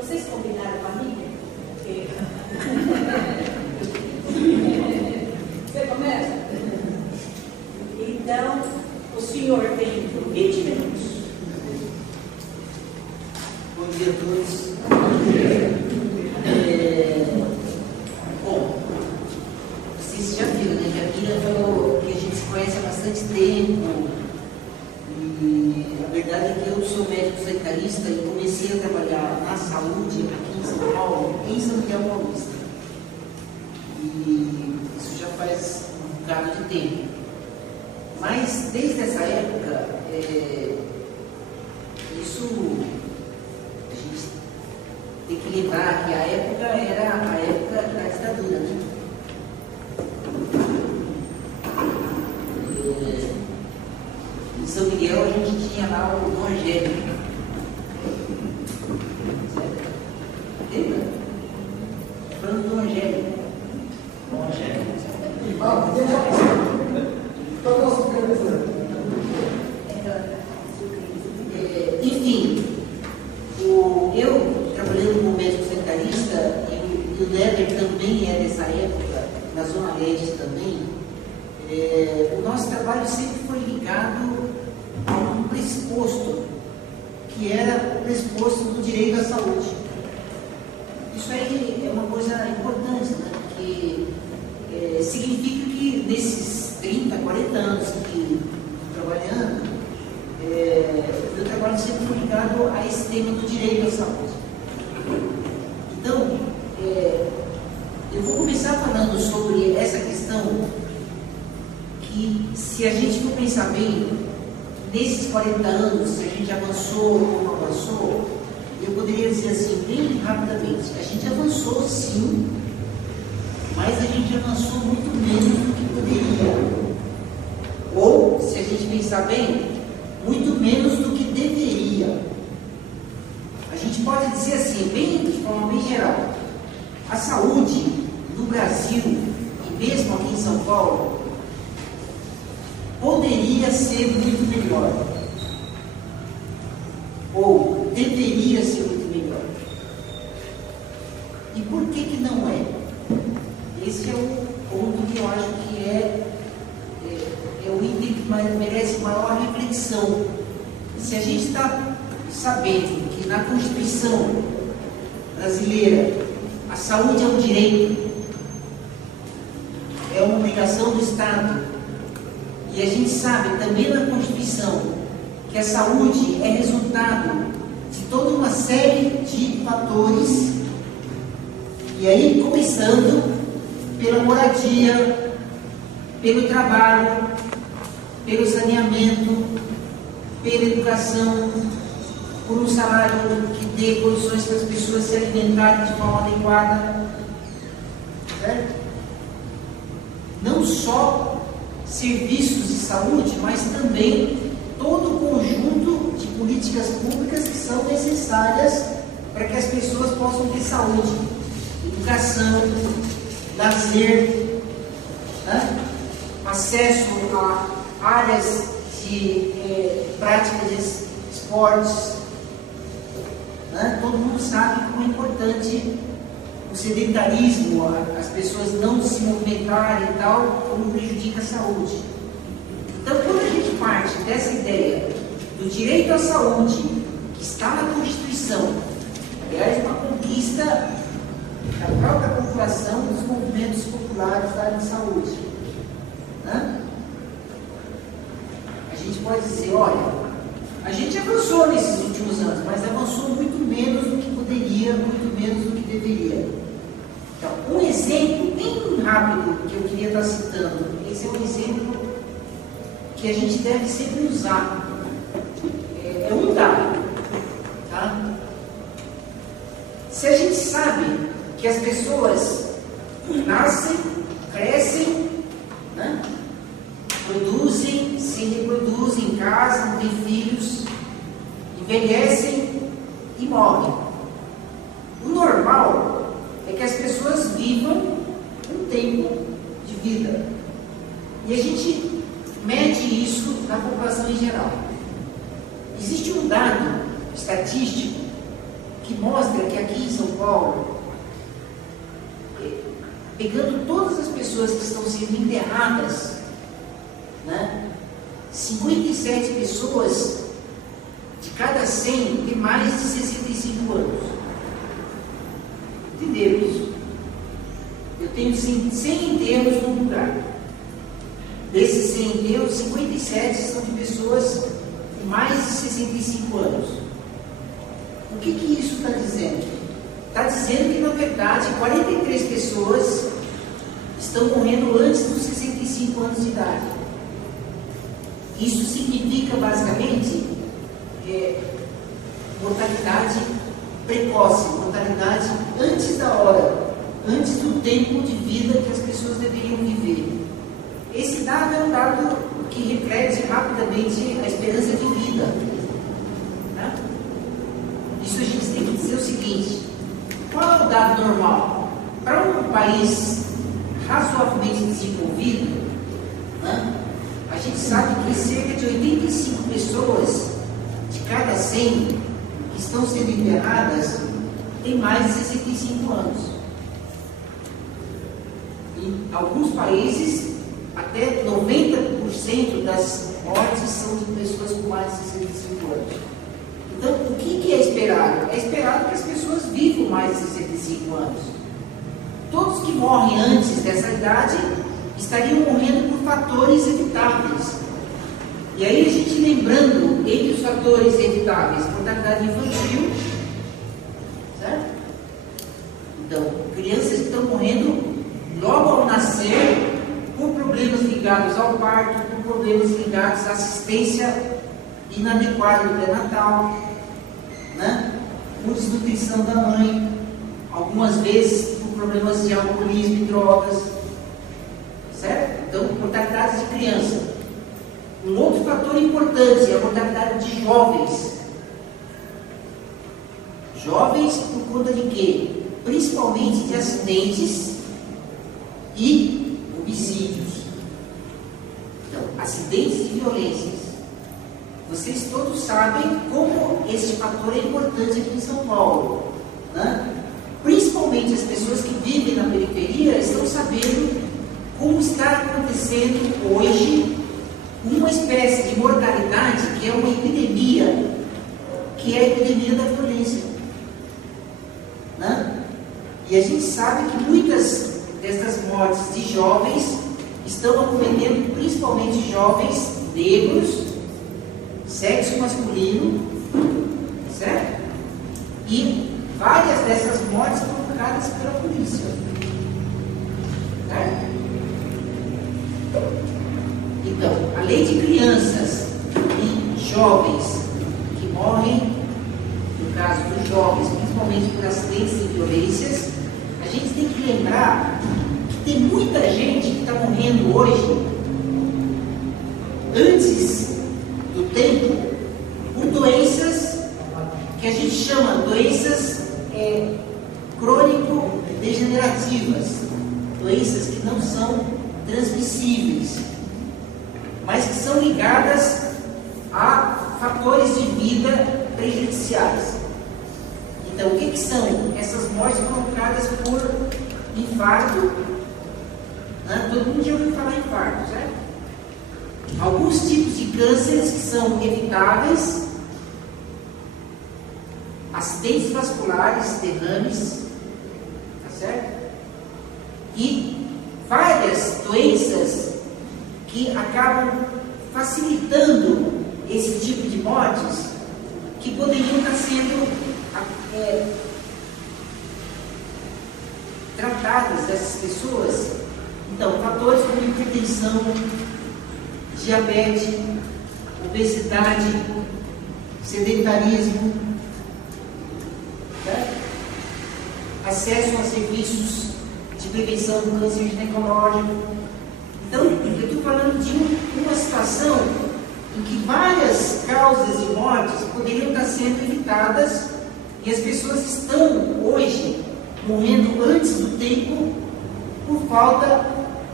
Vocês combinaram com a minha? Porque... Você começa? Então, o senhor tem 20 minutos. Bom dia a todos. Bom, vocês já viram, né? Que a Mira falou que a gente se conhece há bastante tempo. E a verdade é que eu sou médico sanitarista e comecei a trabalhar na saúde aqui em São Paulo, em São Miguel Paulista. E isso já faz um bocado de tempo. Mas desde essa época, isso a gente tem que lembrar que a época era a época da ditadura, né? Em São Miguel a gente tinha lá o Dom Angélico. Lembra? Falando do Dom Angélico. Dom Angélico. Enfim, eu trabalhando como médico sanitarista, e o Leber também é dessa época, na Zona Leste também, o nosso trabalho sempre foi ligado a um pressuposto, que era o pressuposto do direito à saúde. Isso aí é uma coisa importante, né? Porque significa que nesses 30, 40 anos que estou trabalhando, meu trabalho sempre foi ligado a esse tema do direito à saúde. Então, eu vou começar falando sobre essa questão que, se a gente for pensar bem, nesses 40 anos, se a gente avançou ou não avançou, eu poderia dizer assim, bem rapidamente, a gente avançou sim, mas a gente avançou muito menos do que poderia. Ou, se a gente pensar bem, muito menos do que deveria. A gente pode dizer assim, de forma bem geral, a saúde no Brasil, e mesmo aqui em São Paulo, poderia ser muito melhor. Ou deveria ser muito melhor. E por que não é? Esse é o ponto que eu acho que é o item que merece maior reflexão. Se a gente está sabendo que na Constituição brasileira a saúde é um direito, é uma obrigação do Estado, e a gente sabe também na Constituição que a saúde é resultado de toda uma série de fatores, e aí começando pela moradia, pelo trabalho, pelo saneamento, pela educação, por um salário que dê condições para as pessoas se alimentarem de forma adequada, certo? Não só serviços de saúde, mas também todo o conjunto de políticas públicas que são necessárias para que as pessoas possam ter saúde, educação, lazer, né? Acesso a áreas de prática de esportes, né? Todo mundo sabe como é importante o sedentarismo, as pessoas não se movimentarem e tal, como prejudica a saúde. Então, quando a gente parte dessa ideia do direito à saúde, que está na Constituição, aliás, uma conquista da própria população, dos movimentos populares da área de saúde, né? A gente pode dizer, olha, a gente avançou nesses últimos anos, mas avançou muito menos do que poderia, muito menos do que deveria. Então, um exemplo bem rápido que eu queria estar citando, esse é um exemplo que a gente deve sempre usar. É um dado, tá? Se a gente sabe que as pessoas nascem, crescem, né? Produzem, se reproduzem, casam, têm filhos, envelhecem e morrem. O normal é que as pessoas vivam um tempo de vida. E a gente mede isso na população em geral. Existe um dado estatístico que mostra que aqui em São Paulo, pegando todas as pessoas que estão sendo enterradas, né, 57 pessoas de cada 100 tem mais de 65 anos. Entenderam isso? Eu tenho 100 enterros no lugar. Desses 100 enterros, 57 são de pessoas com mais de 65 anos. O que isso está dizendo? Está dizendo que, na verdade, 43 pessoas estão morrendo antes dos 65 anos de idade. Isso significa, basicamente, mortalidade precoce, mortalidade antes da hora, antes do tempo de vida que as pessoas deveriam viver. Esse dado é um dado que reflete rapidamente a esperança de vida. Né? Isso a gente tem que dizer o seguinte: qual é o dado normal? Para um país razoavelmente desenvolvido, né, a gente sabe que cerca de 85 pessoas de cada 100 que estão sendo enterradas têm mais de 65 anos. Em alguns países, até 90% das mortes são de pessoas com mais de 65 anos. Então, o que é esperado? É esperado que as pessoas vivam mais de 65 anos. Todos que morrem antes dessa idade estariam morrendo por fatores evitáveis. E aí a gente lembrando, entre os fatores evitáveis, mortalidade infantil, certo? Então, crianças que estão morrendo logo ao nascer por problemas ligados ao parto, por problemas ligados à assistência inadequada do pré-natal, né? Por desnutrição da mãe, algumas vezes por problemas de alcoolismo e drogas, certo? Então, mortalidade de criança. Um outro fator importante é a mortalidade de jovens. Jovens por conta de quê? Principalmente de acidentes e homicídios. Então, acidentes e violências. Vocês todos sabem como esse fator é importante aqui em São Paulo, né? Principalmente as pessoas que vivem na periferia estão sabendo como está acontecendo hoje uma espécie de mortalidade que é uma epidemia, que é a epidemia da violência, né? E a gente sabe que muitas dessas mortes de jovens estão acometendo principalmente jovens negros, sexo masculino, certo? E várias dessas mortes provocadas pela polícia, certo? Então, além de crianças e jovens que morrem, no caso dos jovens, principalmente por acidentes e violências, a gente tem que lembrar que tem muita gente que está morrendo hoje antes do tempo por doenças que a gente chama doenças crônico-degenerativas, doenças que não são transmissíveis, mas que são ligadas a fatores de vida prejudiciais. Então, o que são essas mortes provocadas por infarto? Né? Todo mundo já ouviu falar em infarto, certo? Alguns tipos de cânceres que são evitáveis, acidentes vasculares, derrames, tá certo? E várias doenças que acabam facilitando esse tipo de mortes, que poderiam estar sendo tratadas dessas pessoas. Então, fatores como hipertensão, diabetes, obesidade, sedentarismo, certo? Acesso a serviços de prevenção do câncer ginecológico. Então, eu estou falando de uma situação em que várias causas de mortes poderiam estar sendo evitadas e as pessoas estão hoje morrendo antes do tempo por falta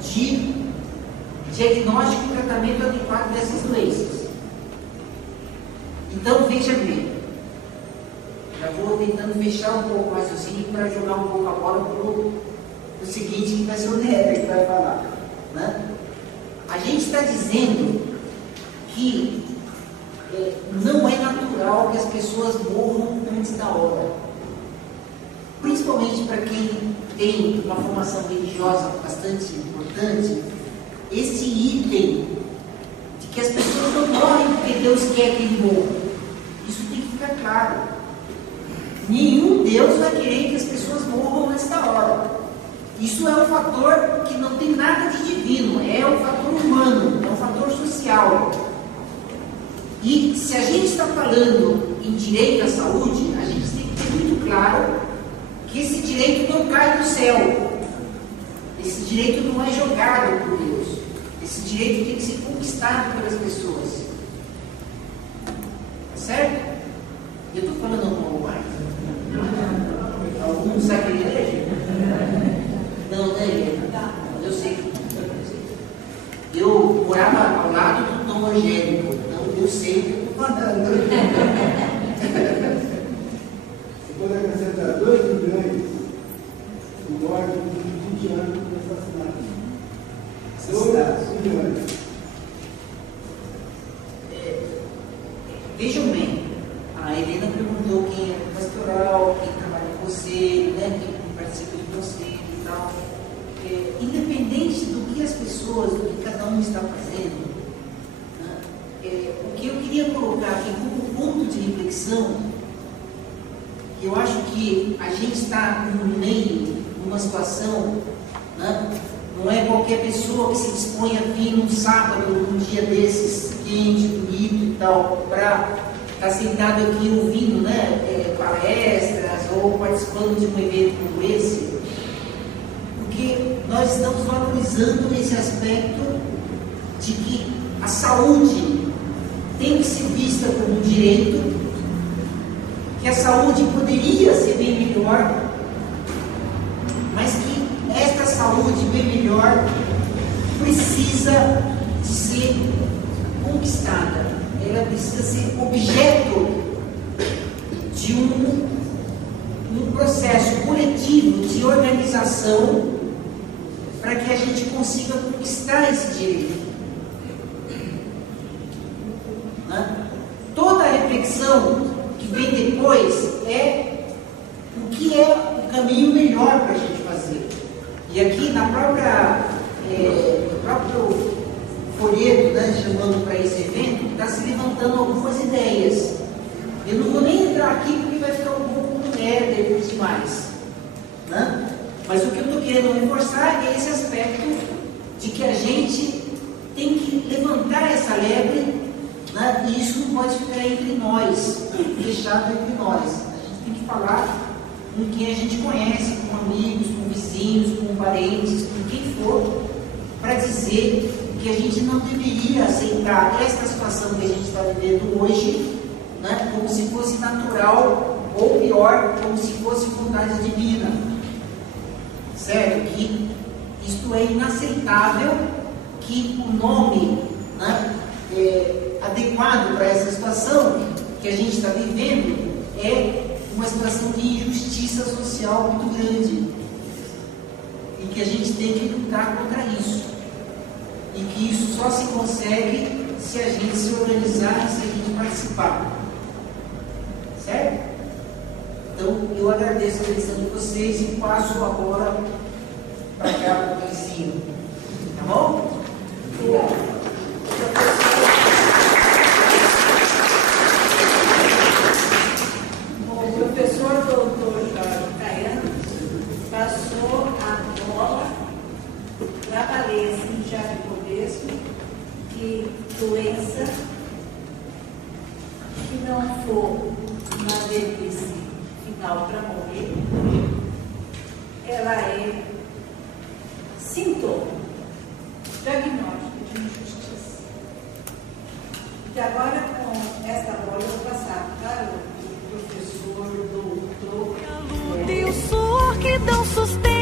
de diagnóstico e tratamento adequado dessas doenças. Então, veja bem, Já vou tentando fechar um pouco o raciocínio para jogar um pouco a bola para o seguinte, que vai ser o Neto que vai falar. Né? A gente está dizendo que não é natural que as pessoas morram antes da hora. Principalmente para quem tem uma formação religiosa bastante importante, esse item de que as pessoas não morrem porque Deus quer que ele morra. Isso tem que ficar claro. Nenhum Deus vai querer que as pessoas morram antes da hora. Isso é um fator que não tem nada de divino, é um fator humano, é um fator social. E se a gente está falando em direito à saúde, a gente tem que ter muito claro que esse direito não cai do céu. Esse direito não é jogado por Deus. Esse direito tem que ser conquistado pelas pessoas. Certo? Eu estou falando alguma bobagem? Algum sacrilégio? Não, né? Eu sei. Eu morava ao lado do Dom Rogério, então eu sei o que eu estou falando. Você pode acrescentar 2 milhões de mortes em 20 anos de assassinato. 2 milhões. Vejam bem, a Helena perguntou quem é pastoral, quem trabalha com você, né, quem participa de você e tal. Independente do que as pessoas, do que cada um está fazendo, né, o que eu queria colocar aqui como ponto de reflexão, eu acho que a gente está no meio, numa situação, né, não é qualquer pessoa que se dispõe a vir num sábado, num dia desses, quente, bonito e tal, para estar sentado aqui ouvindo, né, palestras ou participando de um evento como esse, porque nós estamos valorizando esse aspecto de que a saúde tem que ser vista como um direito, que a saúde poderia ser bem melhor, mas que esta saúde bem melhor precisa de ser conquistada, ela precisa ser objeto de um processo coletivo de organização para que a gente consiga conquistar esse direito. Né? Toda a reflexão que vem depois é o que é o caminho melhor para a gente fazer. E aqui no próprio folheto, né, chamando para esse evento, está se levantando algumas ideias. Eu não vou nem entrar aqui porque vai ficar um pouco depois demais. Né? Mas o que eu estou querendo reforçar é esse aspecto de que a gente tem que levantar essa lebre, né? E isso não pode ficar entre nós, fechado entre nós. A gente tem que falar com quem a gente conhece, com amigos, com vizinhos, com parentes, com quem for, para dizer que a gente não deveria aceitar esta situação que a gente está vivendo hoje, né, como se fosse natural, ou pior, como se fosse vontade divina. Certo? Que isto é inaceitável, que o nome, né, adequado para essa situação que a gente está vivendo é uma situação de injustiça social muito grande, e que a gente tem que lutar contra isso, e que isso só se consegue se a gente se organizar e se a gente participar. Certo? Então, eu agradeço a atenção de vocês e passo a bola para cá para o vizinho. Tá bom? Obrigado. O professor doutor Caiano passou a bola para valer, assim, já de começo, que doença que não for uma velhice final para morrer, ela é sintoma, diagnóstico de injustiça. E agora, com esta bola, eu vou passar para o professor doutor. E o suor que dão sustento.